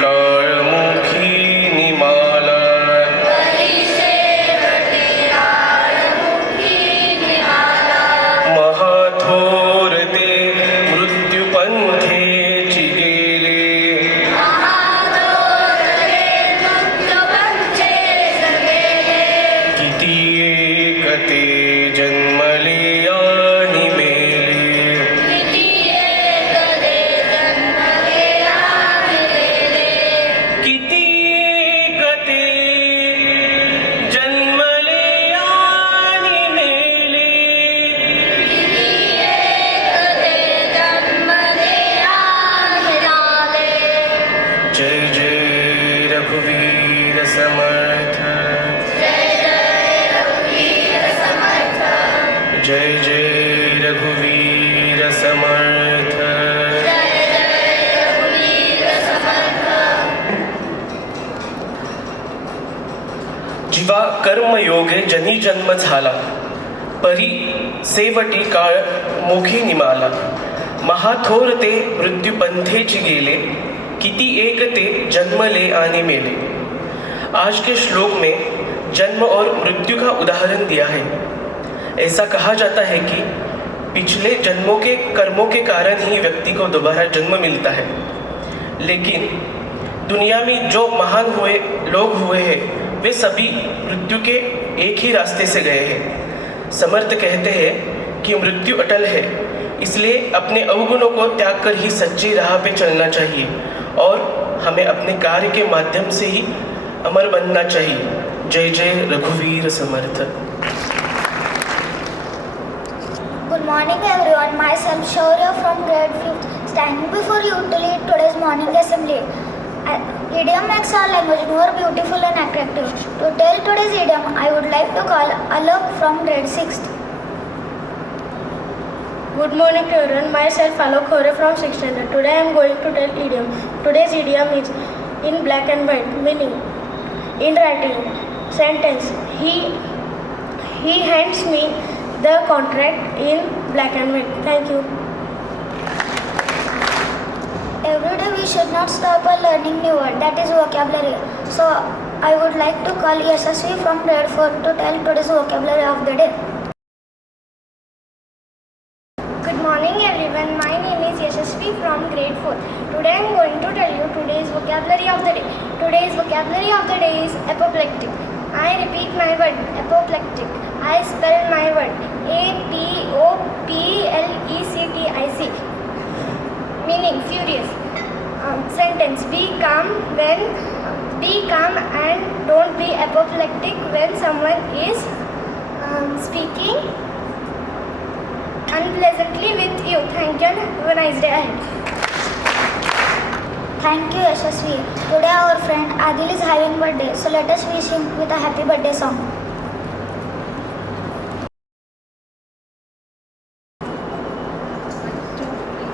काळमुखी निमाला महाथोर ते मृत्युपंथेची गेले किती एक ते जन्मले आणि मेले किती एक ते जन्मले आणि मेले जय जय रघुवीर समर्थ जय जय रघुवीर समर्थ जीवा कर्मयोगे जनी जन्म झाला परी सेवटी काळ मुखी निमाला महाथोर ते मृत्युपंथेची गेले किती एक ते जन्मले आणि मेले। आज के श्लोक में जन्म और मृत्यु का उदाहरण दिया है। ऐसा कहा जाता है कि पिछले जन्मों के कर्मों के कारण ही व्यक्ति को दोबारा जन्म मिलता है, लेकिन दुनिया में जो महान लोग हुए हैं वे सभी मृत्यु के एक ही रास्ते से गए हैं। समर्थ कहते हैं कि मृत्यु अटल है, इसलिए अपने अवगुणों को त्याग कर ही सच्ची राह पे चलना चाहिए और हमें अपने कार्य के माध्यम से ही अमर बनना चाहिए। जय जय रघुवीर समर्थ। Good morning everyone, myself Shraddha from grade 5th, standing before you to lead today's morning assembly. Idiom makes our language more beautiful and attractive. To tell today's idiom, I would like to call Alok from grade 6th. Good morning to everyone, myself Alok Khore from 6th standard. Today I am going to tell idiom. Today's idiom is in black and white, meaning in writing. Sentence, he hands me the contract in black and white. Thank you. Every day we should not stop while learning new word, that is vocabulary. So I would like to call Yashasvi from grade 4 to tell today's vocabulary of the day. Good morning everyone, my name is Yashasvi from grade 4. Today I am going to tell you today's vocabulary of the day. Today's vocabulary of the day is apoplectic. I repeat my word, apoplectic. I spell my word, A-P-O-P-L-E-C-T-I-C. Meaning furious. Sentence, be calm and don't be apoplectic when someone is speaking unpleasantly with you. Thank you and have a nice day ahead. Thank you Yashasvi. Today our friend Adil is having birthday, so let us wish him with a happy birthday song.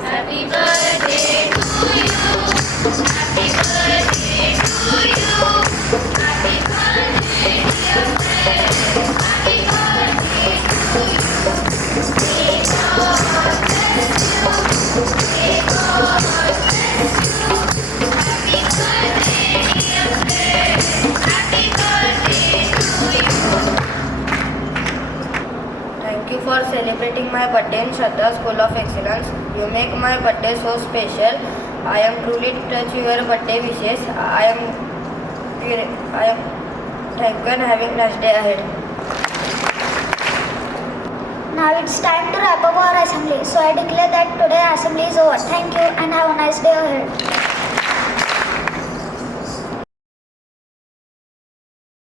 Happy birthday to you. Happy birthday to you. Happy birthday dear friend. Happy birthday to you. May God bless you. May God bless you. Happy birthday dear friend. Happy birthday to you. Thank you for celebrating my birthday in Shraddha School of Excellence. You make my birthday so special. I am truly touched your birthday wishes. I am thank you and having a nice day ahead. Now it's time to wrap up our assembly. So I declare that today's assembly is over. Thank you and have a nice day ahead.